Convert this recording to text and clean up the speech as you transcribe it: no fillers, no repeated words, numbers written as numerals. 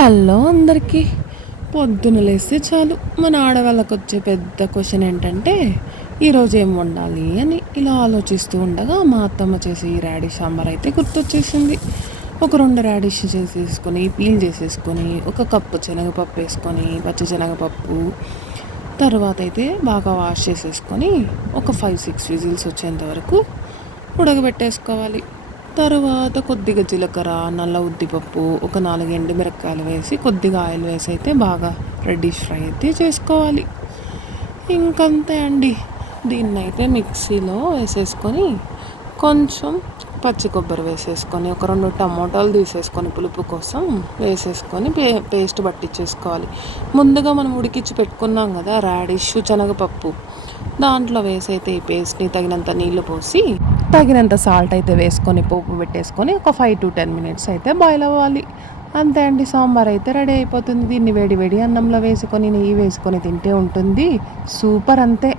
Hello అందరికీ. పొద్దున లేస్తే చాలు మన ఆడవాళ్ళకి వచ్చే పెద్ద క్వశ్చన్ ఏంటంటే ఈరోజు ఏం వండాలి అని ఇలా ఆలోచిస్తూ ఉండగా మా అత్తమ్మ చేసే ఈ రాడిష్ సాంబార్ అయితే గుర్తొచ్చేసింది. ఒక 2 రాడిష్ చేసేసుకొని పీల్ చేసేసుకొని ఒక కప్పు శనగపప్పు వేసుకొని పచ్చి తర్వాత అయితే బాగా వాష్ చేసేసుకొని ఒక 5-6 విజిల్స్ వచ్చేంత వరకు ఉడకబెట్టేసుకోవాలి. తరువాత కొద్దిగా జీలకర్ర, నల్ల ఉద్దిపప్పు, ఒక 4 ఎండుమిరపకాయలు వేసి కొద్దిగా ఆయిల్ వేసి అయితే బాగా రెడ్డిష్ ఫ్రై అయితే చేసుకోవాలి. ఇంకంతే అండి. దీన్నైతే మిక్సీలో వేసేసుకొని కొంచెం పచ్చి కొబ్బరి వేసేసుకొని ఒక 2 టమోటాలు తీసేసుకొని పులుపు కోసం వేసేసుకొని పేస్ట్ పట్టించేసుకోవాలి. ముందుగా మనం ఉడికించి పెట్టుకున్నాం కదా రాడిష్ శనగపప్పు, దాంట్లో వేసి అయితే ఈ పేస్ట్ని తగినంత నీళ్లు పోసి తగినంత సాల్ట్ అయితే వేసుకొని పోపు పెట్టేసుకొని ఒక 5-10 మినిట్స్ అయితే బాయిల్ అవ్వాలి. అంతే అండి, సాంబార్ అయితే రెడీ అయిపోతుంది. దీన్ని వేడి వేడి అన్నంలో వేసుకొని నెయ్యి వేసుకొని తింటే ఉంటుంది సూపర్. అంతే.